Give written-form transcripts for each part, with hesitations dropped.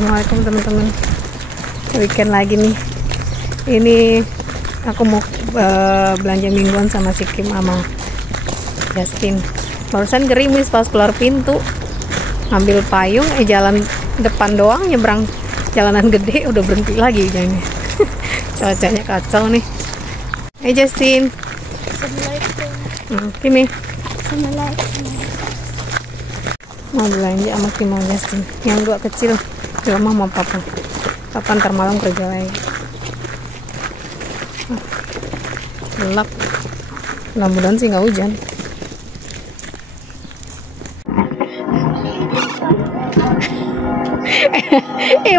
Assalamualaikum teman-teman. Weekend lagi nih. Ini aku mau belanja mingguan sama si Kim sama Justin. Barusan gerimis pas keluar pintu. Ngambil payung, jalan depan doang, nyebrang jalanan gede udah berhenti lagi hujannya. Cuacanya kacau nih. Hey Justin. Assalamualaikum. Kimi. Assalamualaikum. Mau belanja sama Kim sama Justin. Yang dua kecil di rumah sama papa. Papa ntar malam kerja lagi. Gelap. Mudah-mudahan sih nggak hujan.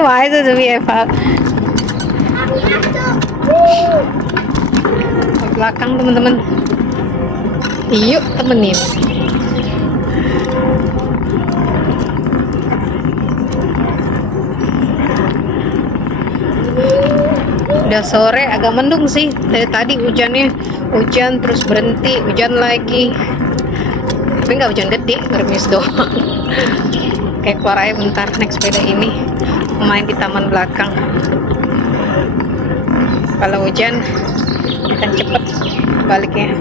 Wah itu tuh Eva. Ke belakang teman-teman. Yuk temenin. Udah sore, agak mendung sih. Dari tadi hujannya, hujan terus berhenti, hujan lagi. Tapi nggak hujan gede, gerimis doang. Kayak keluar aja bentar naik sepeda ini, main di taman belakang. Kalau hujan akan cepet baliknya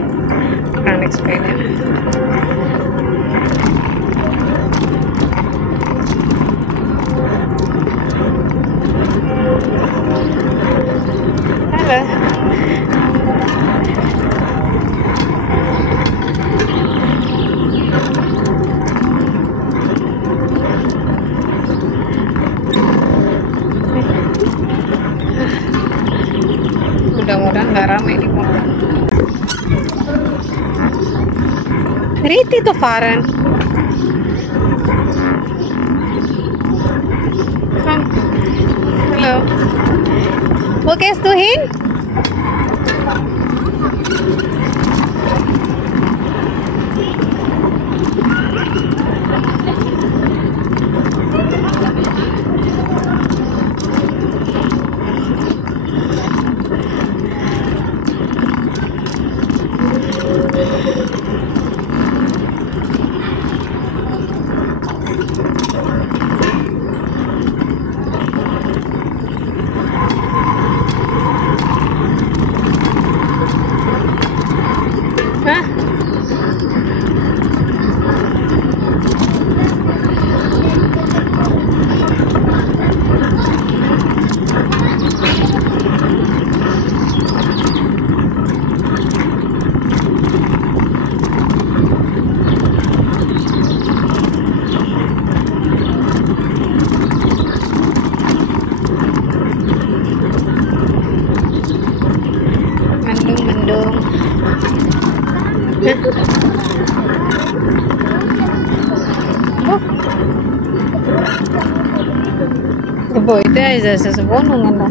karena naik sepeda. Halo. Mudah-mudahan nggak rame di mall. Riti tuh Faren. Halo. Vad kan jag stå hin? Hah? Mendung-mendung. Boy, det är så våningen då.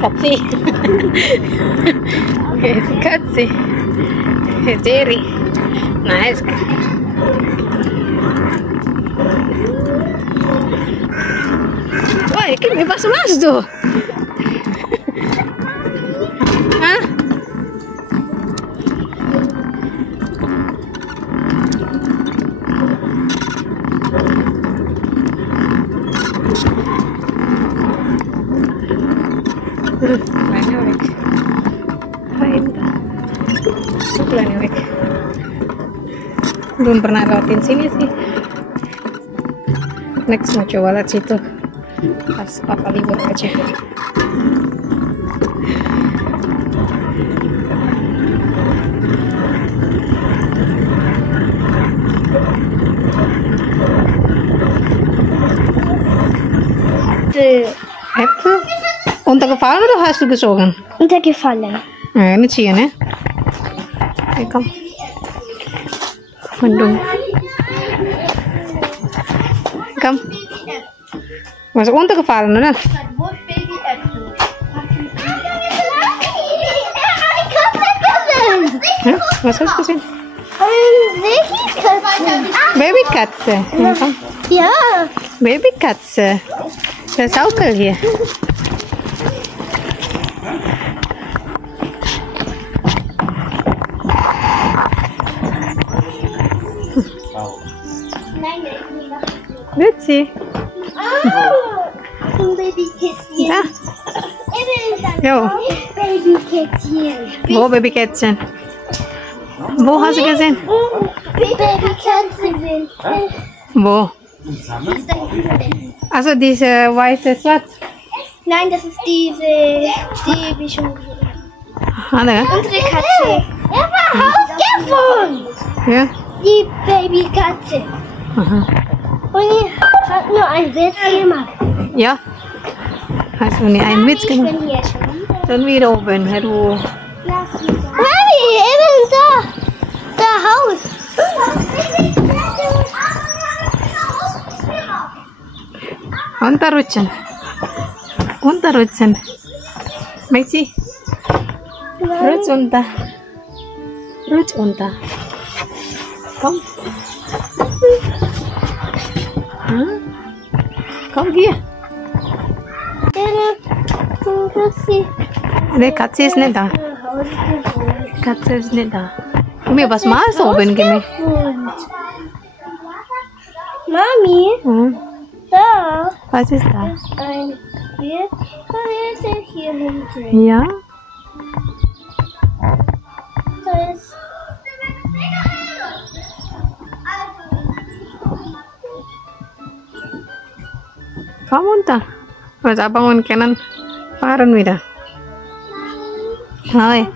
Katsi. Katsi. Jerry. Nice. Wah, ini pas mas tuh. Hah? Belum pernah lewatin sini sih. Next mau coba lihat situ pas papa libur aja. Äpfel? Untergefallen oder hast du gesogen? Untergefallen. Ja, nicht hier, ne? Hey, komm. Mendung. Komm. Masuk runtergefallen, oder? Ja, was hast du gesehen? Babykatze. Ja, komm. Ja. Babykatze. Der Saukel hier. Lucy. Ein Babykätzchen. Ja. Jo. Babykätzchen. Wo Babykätzchen? Wo hast du gesehen? Babykätzchen. Wo? Also diese weiße Schwarz. Nein, das ist die wie schon gesagt. Ada. Unsere Katze. Er war ausgefunden. Ja. Die Babykatze. Aha. Und die hat nur ein Witz gemacht. Ja. Hast du nie einen Witz Ich gemacht? bin hier schon wieder. Dann wieder oben, Herr du. Mami, eben da. Das Haus. Unterrutschen. Unterrutschen. Maxi. Rutsch unter. Rutsch unter. Komm. Hm? Komm hier. Ne, Katze ist nicht da. Katze ist nicht da. Komm hier, was machst du oben, Gimmi? Mami, Hm? da Was ist da? ist ein hier. Da ist hier hinten. Ja? Da ist Komm runter. Was abang und kanan fahren wieder. Hai.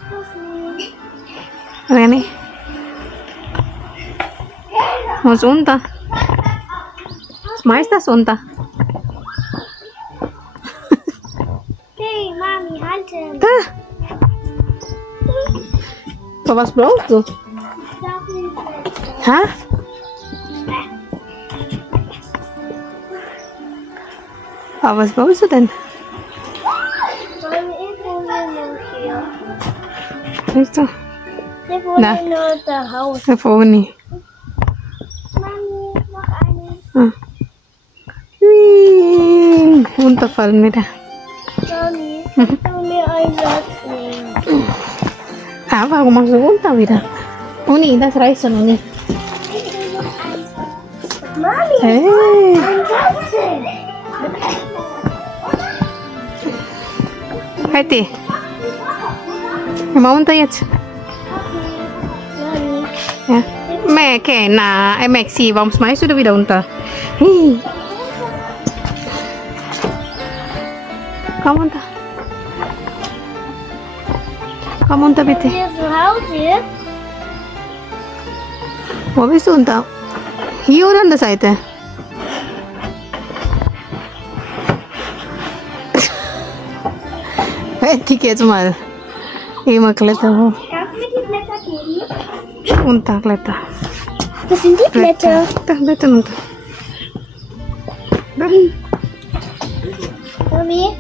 Reni. Muss unter. Schmeiß das unter. hey, Mami, halten. Da. So, was brauchst du? Ha? Aber was brauchst du denn? Mami, ich wohne nur hier. Weißt du? Ich wohne Na. nur das Haus. Der Pony. Mami, noch eine. Ah. Hui. Runterfallen wieder. Mami, kannst du mir ein Blatt nehmen? Ah, warum machst du runter wieder? Uni, das reicht schon, Uni. Mami, Hey. ein Katze. Heidi. Mau unter jetzt? Mami, Ja. Kena. Maxi, warum schmeißt du da wieder unter? Hey. Komm unter. Komm unter, bitte. hier zu Hause. Wo bist du unter? Hier oder an der Seite? Die geht's mal. Immer klettern hoch. Kannst du mir die Blätter geben? Unter, Kletter. Das sind die Blätter. Da, Blätter unter. Da. Mami,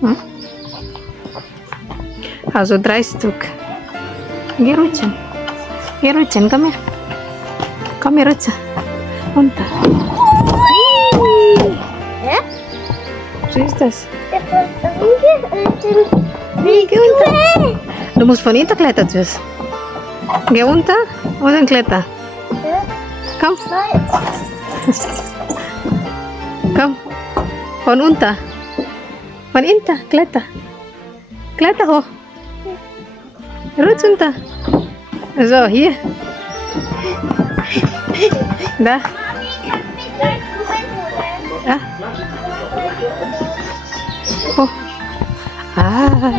Hm? Also 3 Stück. Geh rutschen. Geh rutschen, komm her. Komm her, rutschen. Unter. ja? Was ist das? Wie cool. Du musst von hinten klettern zuerst. Geh unter und dann kletter. Komm, komm. Von unten. Von hinten, kletter. Kletter hoch. Rutsch unter. So, hier. Da. Ja. Oh. Ah.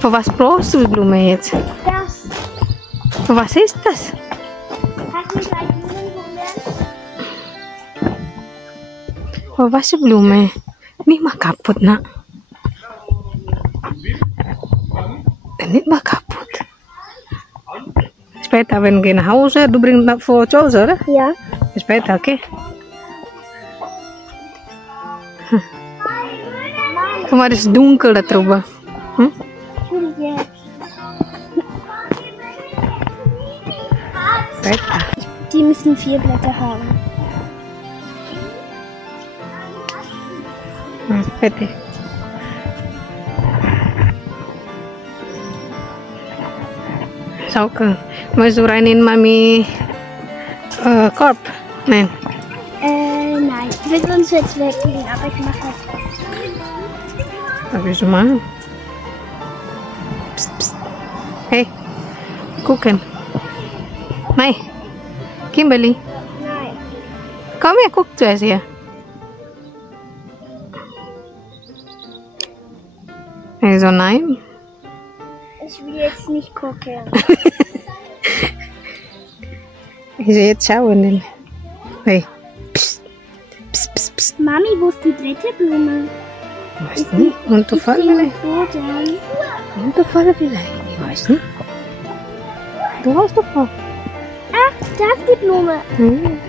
Für was brauchst du die Blume jetzt? Das. Für was ist das? Hast du gleich Blumen probiert? Für was die Blume? Nicht mal kaputt, ne? Nicht mal kaputt. Später, wenn wir gehen nach Hause, du bringst das vor zu Hause, oder? Ja. Später, okay? Guck mal, das ist dunkel da drüben. Hm? Ich will jetzt. Später. Die müssen 4 Blätter haben. Hm, fertig. Saugen. Willst du rein in Mami Korb? Nein. Nein. Ich will uns jetzt weglegen, aber ich mache das. Was willst du machen? Psst, psst. Hey, gucken. Nein. Kimberly, Nein. komm her, guck zuerst hier. Also nein. Ich will jetzt nicht gucken. Ich will jetzt schauen. Hey. Psst. Psst, psst, psst. Mami, wo ist die dritte Blume? Weiß nicht. Unterfall vielleicht? Boden. Unterfall vielleicht? Ich weiß nicht. Du hast doch noch. Ah, da ist die Blume. Hm.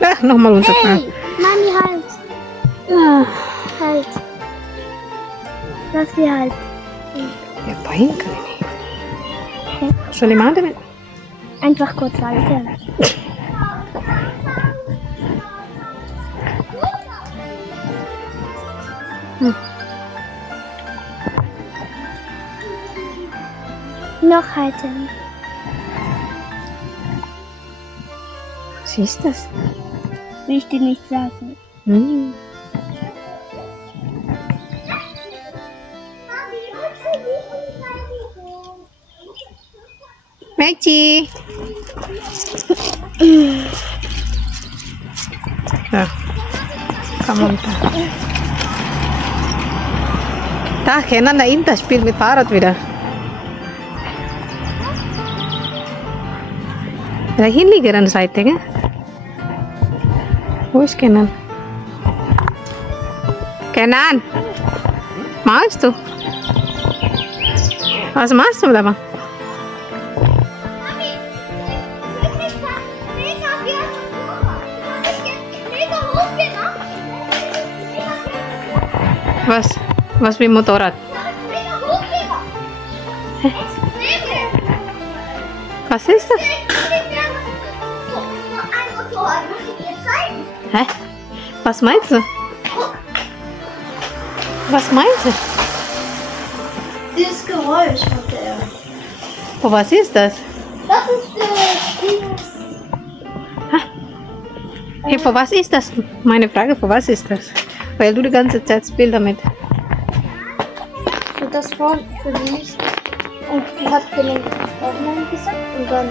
Ach, nochmal unterfallen. Hey, Mami, halt. Ah. Halt. Lass sie halt. Ja, dahin kann ich nicht. Soll ich machen damit? Einfach kurz halten. Noch halten. Was ist das? Will ich dir nicht sagen. Hm. Mädchen! Ja, komm runter. Da, Kenan da hinten spielt mit Fahrrad wieder. Da hinliegeren Seite, gell? Wo ist Kenan? Kenan! Machst du? Was machst du da? Was wie Motorrad? Was ist das? Hä? Was meinst du? Was meinst du? Dieses Geräusch hat er. Oh, was ist das? Das ist Hey, für was ist das? Meine Frage, für was ist das? Weil du die ganze Zeit spielst damit. für das vorne für mich. Und die hat genommen Nein gesagt und dann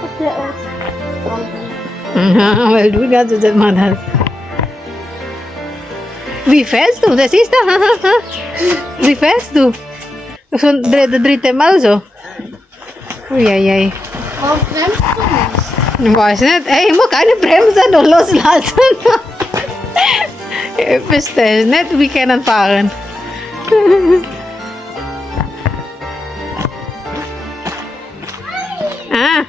hat er auch. Ja, weil du die ganze Zeit mal hast. Wie fährst du? Das ist da. Wie fährst du? Schon das dritte Mal so. Uiuiui. Warum bremst du nicht? Ich weiß nicht. Ey, ich muss keine Bremse noch loslassen. Ich verstehe nicht, wir können fahren. Ah.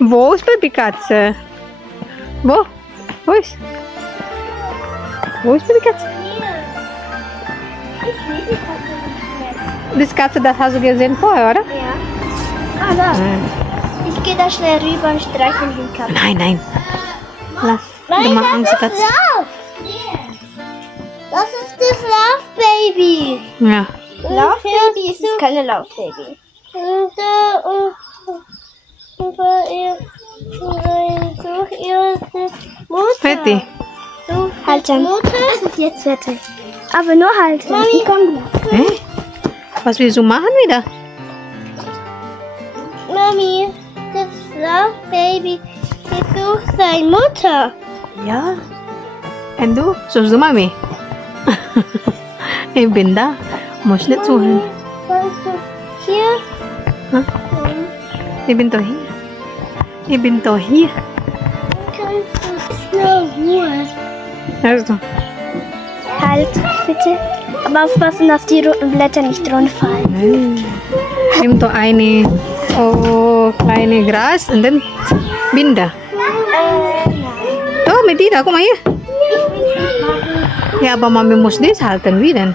Wo ist Babykatze? Wo? Wo ist? Wo ist Babykatze? Ich sehe die Katze nicht mehr. Das Katze, das hast du gesehen vorher, oder? Ja. Ah, da. Ich gehe da schnell rüber und streichel die Katze. Nein, nein. Lass. Nein, Du machst das Angst, ist Katze. Love. Das ist das Love Baby. Ja. Love Baby ist keine Love Baby. Fertig. Halten. Das ist jetzt fertig. Aber nur halten. Mami, komm gleich. Hä? Was willst du machen wieder? Mami, das Love Baby besucht seine Mutter. Ja. Und du? Suchst du Mami? Ich bin da. Muss nicht zuhören. Kannst du hier? Hm? Ich bin doch hier. Ich bin doch hier. Kannst du schnell Ruhe? Also. Halten. kalt, bitte. Aber aufpassen, dass die roten Blätter nicht runterfallen. Nimm doch eine kleine Gras und dann Binder. Oh, mit dir, guck mal hier. Ja, aber Mami muss das halten, wie denn?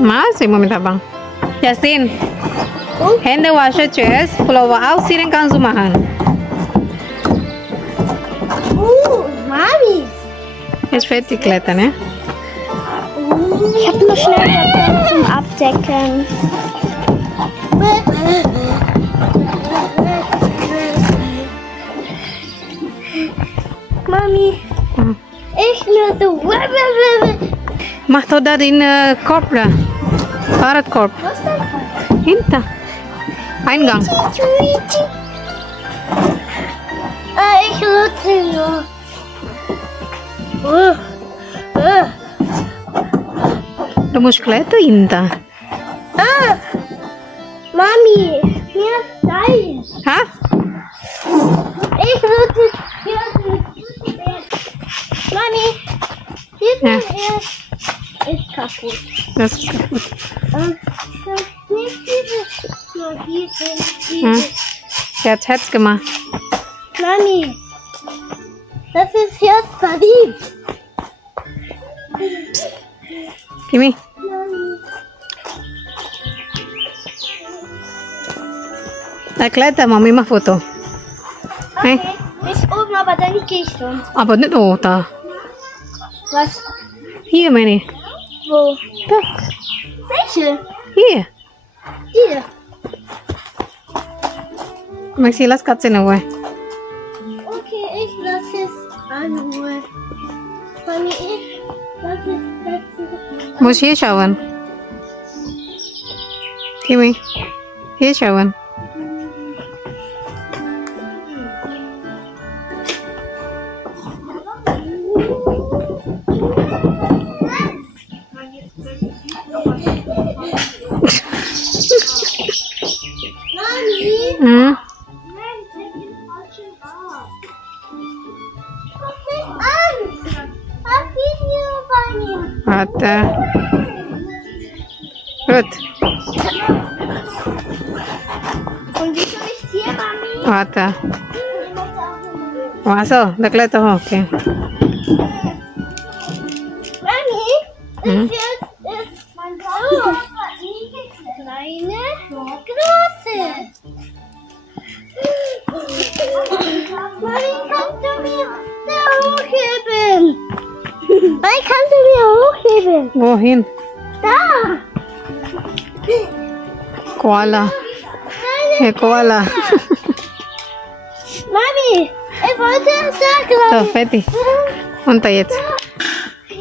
Masih mau minta bang. Justin, Hände waschen zuerst, Pullover ausziehen, dann kannst du machen. Mami! Jetzt fertig klettern, ne? Ich habe nur schnell was zum Abdecken. Mami, ich will so. Mach doch da den Korb da. Fahrradkorb. Was ist das? Hinter. Eingang. Ich lutze nur. Du musst klettern hinter. Mami, hier ist Seil. Ha? Ich lutze. Mami, Ja. ist kaputt. Das ist kaputt. Nicht dieses, nur Sie hat Herz gemacht. Mami, das ist jetzt verliebt. Kimi. Da klettert Mami, mach Foto. Okay, bis oben, aber dann gehe ich schon. Aber nicht da. Was? Hier, meine. Wo? Da. Welche? Hier. Hier. Maxi, lass Katze in Ruhe. Okay, ich lasse es in Ruhe. Mami, ich lasse es Muss hier schauen. Kimi. Hier schauen. Mami! Hm? Nein, ich bin im falschen Bad. Ich hab Angst. Hab Video bei mir. Warte. Gut. Und wie soll ich hier, Mami? Warte. Ich möchte auch immer. Oh, so, da klettert hoch. Okay. Mami, Hm? das jetzt ist mein Bauch. Kleine, große. Mami, kannst du mir hochheben? Mami, kannst du mir hochheben? Wohin? Da. Koala. Hey, Koala. Mami, ich wollte So, sagen. fertig. Und da jetzt.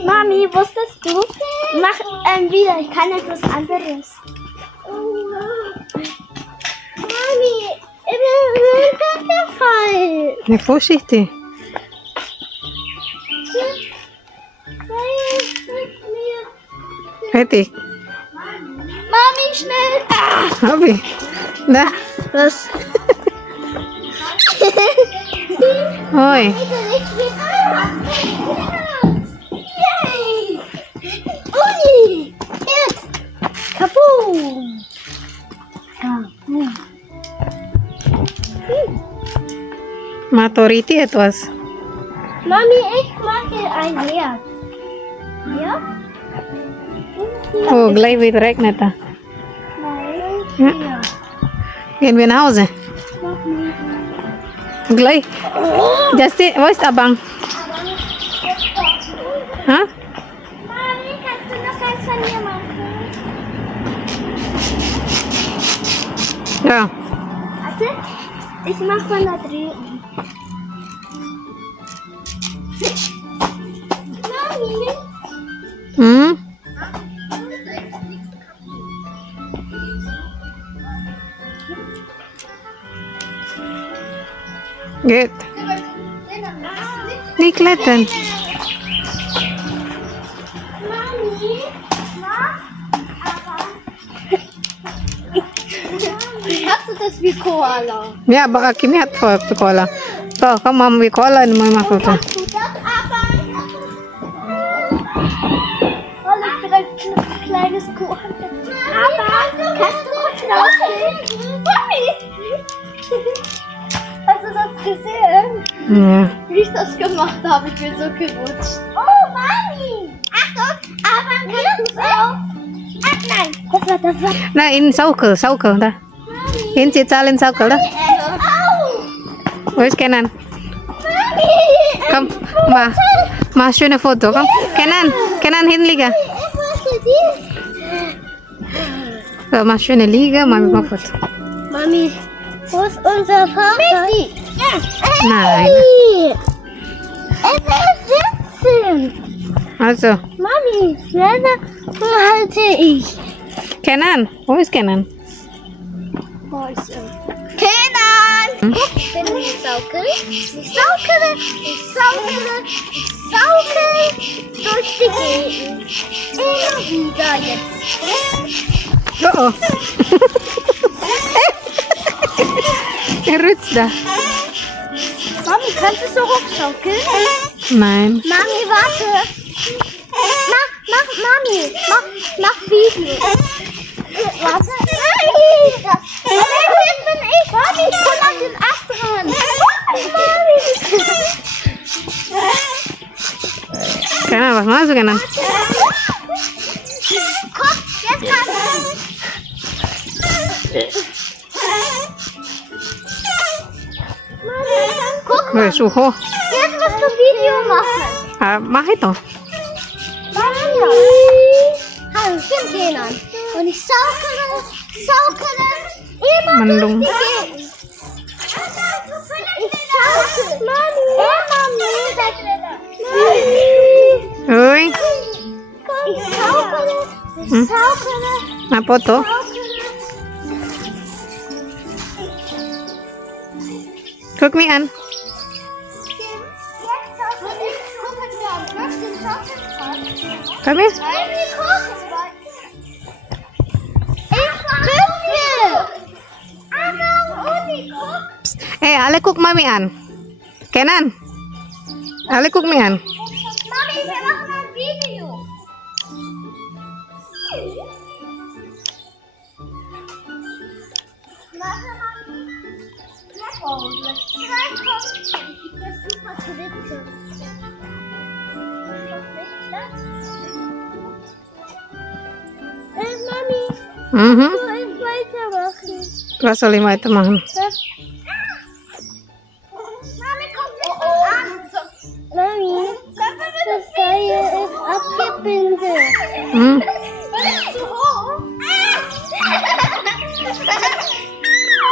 Mami, wusstest du? Mach wieder, ich kann etwas anderes. Mami, ich bin runtergefallen. Ne, vorsichtig. Fertig. Mami, schnell. Hab ich. Da. Was? Oi. Yay! Ui! Jetzt! Kaboom! Kaboom! Maturity etwas. Mami, ich mache ein Herz. Ja? Oh, gleich wieder regnet da. Nein. Ja. Ja. Gehen wir nach Hause. Noch nicht. Gleich. Justin, wo ist Abang? Ha? Mami, kannst du noch eins von mir machen? Ja. Warte, ich mach von da drüben. Mami, Hm? Geht. Nih kelihatan. Hast du das wie Koala? Ja, aber Kimi hat Cola. So, komm mal wie Cola in meinem Foto. Hast du das aber? Oh, ich bin ein kleines Koala. Aber kannst du kurz rausgehen? Mami! Hast du das gesehen? Ja. Wie ich das gemacht habe? Ich bin so gerutscht. Oh, Mami! Achtung! Aber kannst du auch? Ach nein! Das war. Nah, in Saukel dah. In Cicalin Saukel dah. Wo ist Kenan? Komm, mach schöne Foto, komm. Kenan hinlegen. So, mach schöne Liege, Mami mach Foto. Mami, wo ist unser Vater? Nein. Es ist sitzen. Also, Mami, leider halte ich. Kenan, wo ist Kenan? Wo ist er? Kenan! Guck, ich bin die Saukel. Ich saukele, ich saukele, ich saukele durch die Gegend. Immer wieder jetzt. Oh, oh. Er rutscht da. Mami, kannst du so hochschaukeln? Nein. Mami, warte. Mami, mach Video. Warte. Nein! Hier bin ich. Mami, ich komm an den Ast ran. Mami. Kenan, was machst du, Kenan? Guck, jetzt kannst Mami, guck Wo ist Uho? jetzt musst du Video machen. Mach ich doch. Hallo, ich bin Kenan. Und ich saukele immer Mendung. durch die Gegend. Ich saukele. Mami. Immer mehr. Oi, Ich saukele. na foto. Guck mich an. Komm her. alle guck Mami an. Kenan. Alle guck mich an. Mami, wir machen ein Video. Mami, Mhm. du willst weitermachen. Was soll ich weitermachen? Mami, komm jetzt an. Mami, das Seil ist abgebindet. Hm? Zu hoch?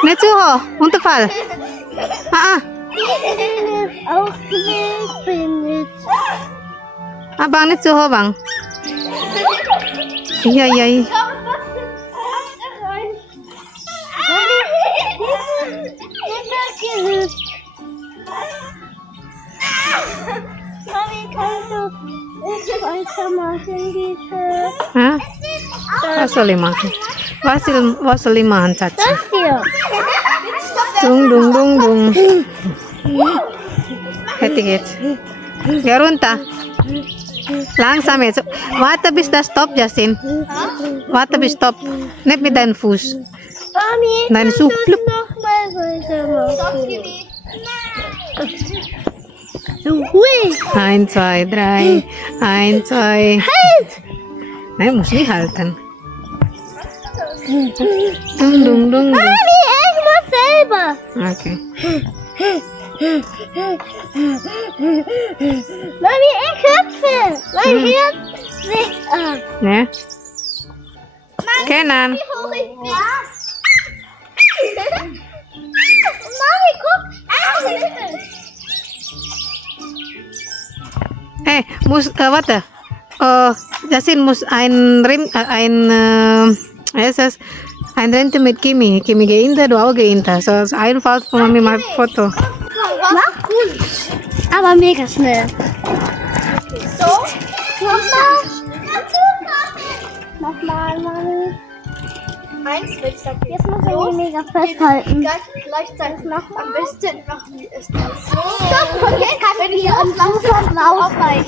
Nicht zu hoch. Unterfall. Ah, Auch gebindet. Bang, nicht zu hoch, Bang. Ja, ja, ja. Mami, kannst du weitermachen, bitte? Ha? Was soll ich machen? Was soll ich machen, Schatz? Das hier. Dung, dung, dung, dung. Fertig jetzt. Geh runter. Langsam jetzt. Warte bis das stoppt, Justin. Warte bis stoppt. Nicht mit deinem Fuß. Mami, Nein, kannst so du plupp. nochmal weitermachen? So ruhig. 1, 2, 3. 1, 2. Halt! Nein, muss nicht halten. Dung, dung, dung, dung. Mami, ich muss selber. Okay. Mami, ich hüpfe. Mein Herz sich an. Ne? Kenan. Wie hoch ich bin. Mami, guck. Hey, muss, warte. Justin muss ein Rente mit Kimi. Kimi geinta, du auch geinta. So, einfach von Mami mal Foto. Mach gut. Aber mega schnell. So, nochmal. Nochmal, Mami. Eins, wenn ich sage, Jetzt muss ich mega festhalten. gleichzeitig noch am besten machen wir es dann so. Stopp, und jetzt kann ich hier und langsam aussteigen.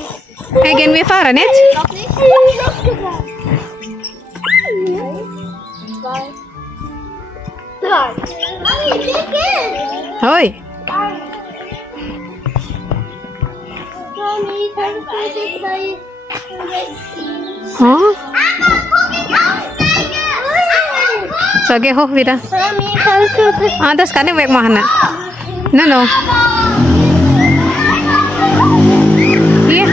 Hey, gehen wir fahren jetzt? Noch nicht? Zwei, drei. Mami, wir gehen. Hoi. Mami, kannst du dich bei... Oh. guck ich aussteigen. So, geh hoch wieder. Mami, kannst du dich... Ah, das kann ich wegmachen. Ne? No. Hier.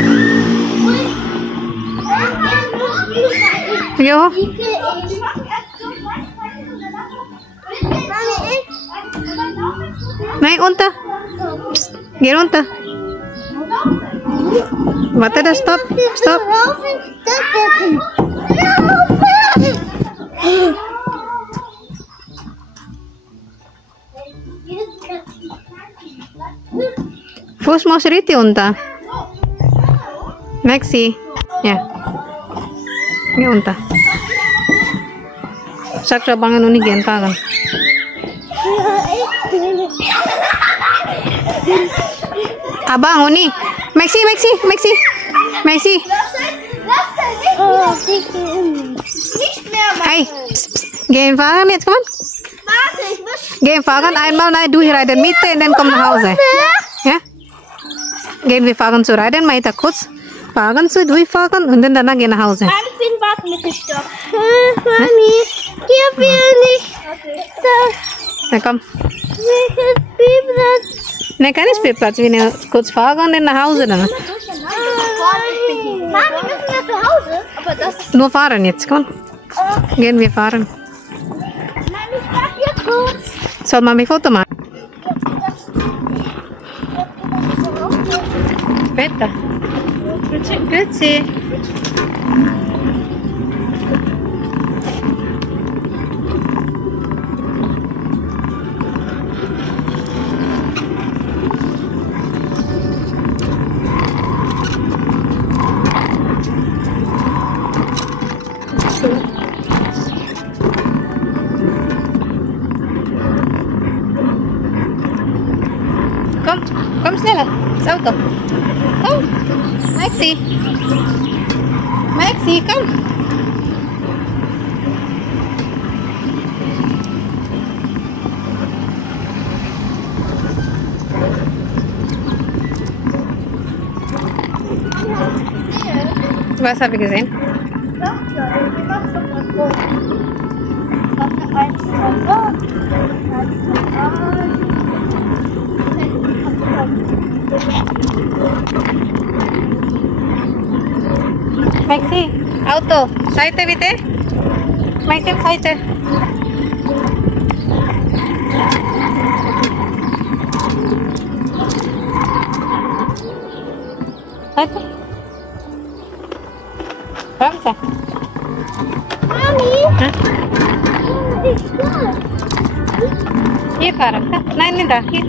Jo. Nein, unter. Psst, geh runter. Warte, das stopp. Stopp. Fuß muss richtig unter. Maxi. Ja. Geh unter. Sakra bangun uni gian pagan. Abang uni. Maxi. Nicht mehr, Mann. Hey. Gehen fahren jetzt, komm. Warte, ich muss. Gehen fahren einmal nein durchreiten Mitte und dann komm nach Hause. Ja? Gehen wir fahren zu reiten, mal kurz fahren zu durchfahren und dann danach gehen nach Hause. Nein, ich bin warten mit dem Stopp. Mami, hier will nicht. Na komm. Welches Spielplatz? Ne, kein Spielplatz. Wir kurz fahren und dann nach Hause dann. Mami, müssen wir zu Hause? Aber das ist. Nur fahren jetzt, komm. Gehen wir fahren. Mami, ich mach hier kurz. Soll Mami Foto machen? Später. Grüezi. Komm schneller, das Auto. Komm, Maxi. Maxi, komm. Was habe ich gesehen? Maxi, Auto, Seite bitte. Maxi, Seite. Seite. Bremse. Mami, Hah? ich kann. Hier fahren. Nein, nicht da. Hier.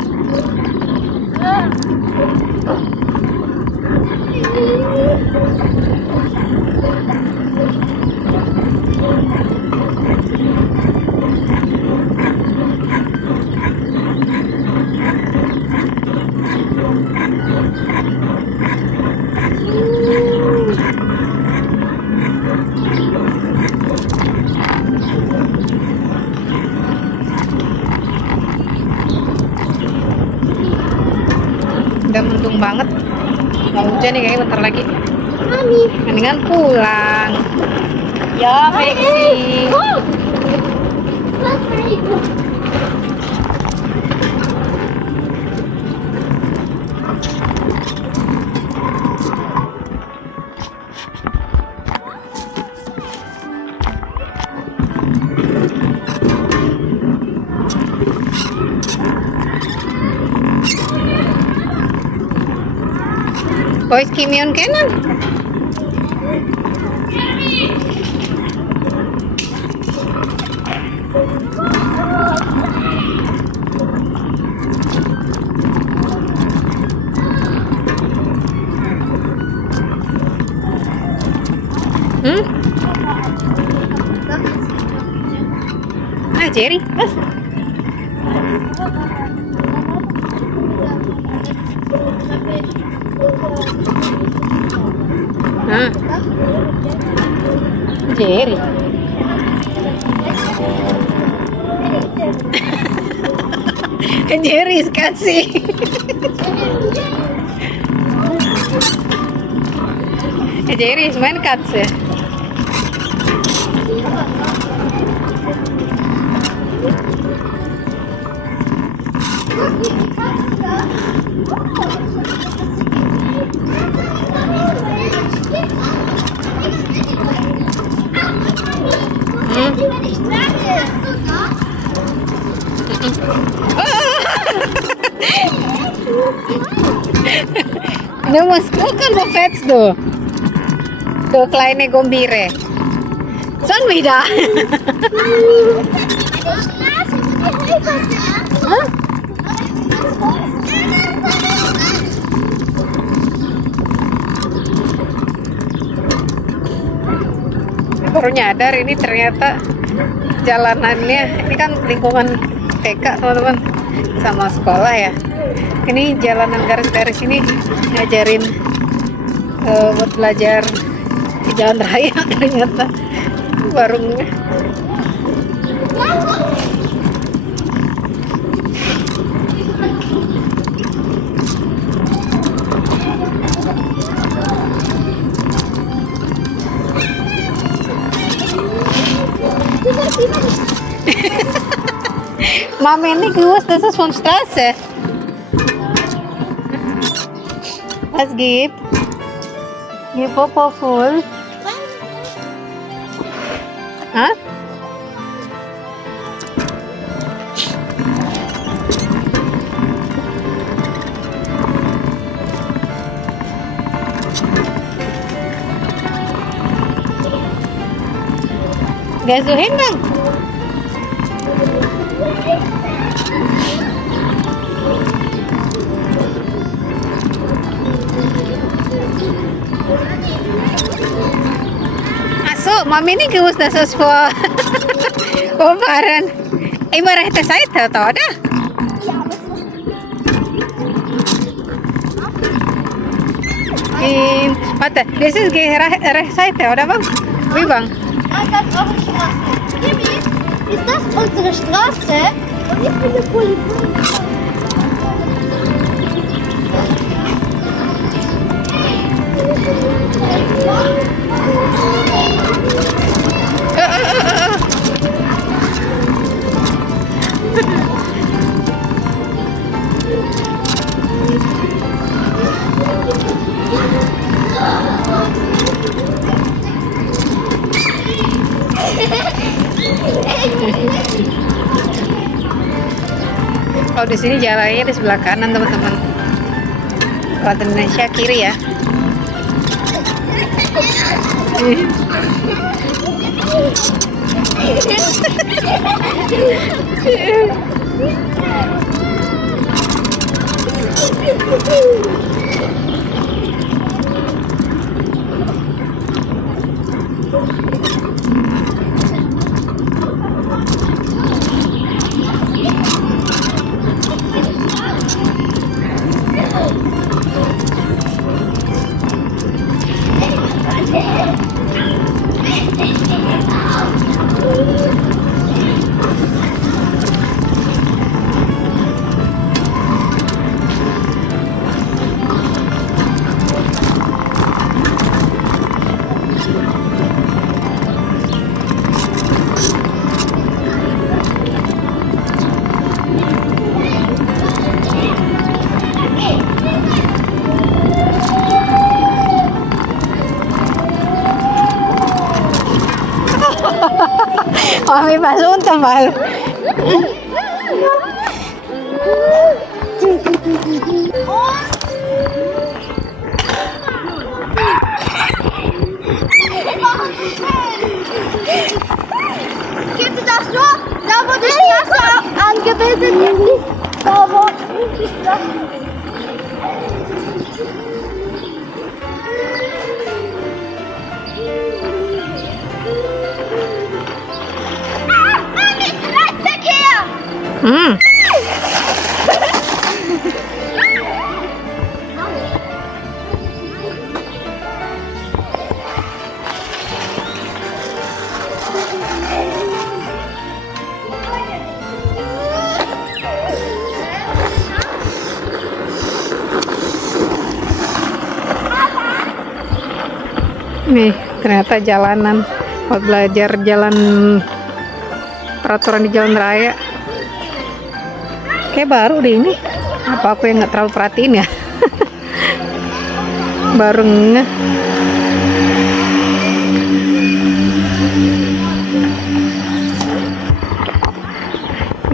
Udah mendung banget. Mau hujan nih kayaknya bentar lagi. Mami. Mendingan pulang. Ya, Maxi. Oh. Lass mich. Boys Kimion kenan. Hmm? Ah, Jerry. Ah. Jerry. Jerry kasih. Jerry main katze. Du musst gucken, wo fährst du? Du kleine Gombire. Schon wieder. Baru nyadar ini ternyata jalanannya, ini kan lingkungan TK teman-teman sama sekolah ya. Ini jalanan garis-garis ini ngajarin buat belajar di jalan raya ternyata warungnya. Mama, ini gewusst, das ist von Straße. Was gibt? Gib Popo voll. Hah? Gehst du hin, Bang? Achso, Mami nicht gewusst, dass es vor waren. Immer rechte Seite, oder? Warte, das ist die rechte Seite, oder Bang? Wie Bang? Ja, das ist eure Straße. Jimmy, ist das unsere Straße? Und ich bin die Polizei. Kalau di sini jalannya di sebelah kanan teman-teman. Kalau di Indonesia kiri ya. Mami pasó un tamal. Gibt es das nur? Da wo die Straße angebildet ist. Da wo die Straße. Nih, ternyata jalanan buat belajar jalan peraturan di jalan raya. Kayak baru deh ini. Apa aku yang nggak terlalu perhatiin ya? Baru ngeh.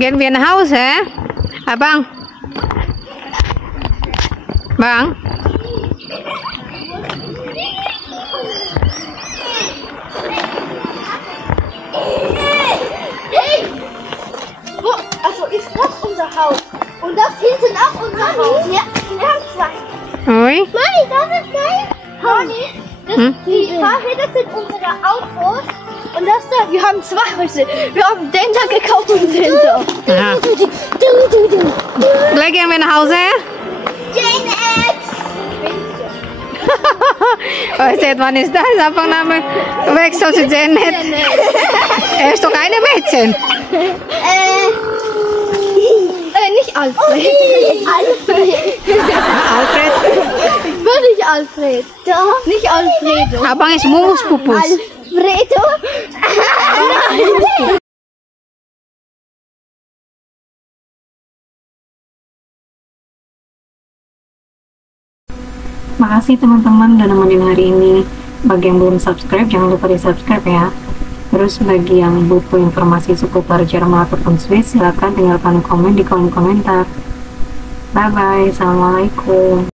Gen Vienna House ya, abang. Bang. Also ist das unser Haus. Und das hinten auch unser Haus. Ja, wir haben zwei. Oi. Mami, das ist geil. Mami, die Fahrräder sind unsere Autos. Und das da, wir haben zwei Häuser. Wir haben den da gekauft und den da. Aha. Lagi yang Vienna House ya? Jane X. Oh, zegt wann ist das? Einfach Name wechsel zu Janet. Er ist doch keine Mädchen. Nicht Alfred. Alfred. Alfred. Wirklich Alfred. Doch. Nicht Alfredo. Abang ist Mumuspupus. Alfredo. Makasih teman-teman udah nemenin hari ini. Bagi yang belum subscribe, jangan lupa di subscribe ya. Terus bagi yang butuh informasi seputar Jerman ataupun Swiss, silahkan tinggalkan komen di kolom komentar. Bye bye, assalamualaikum.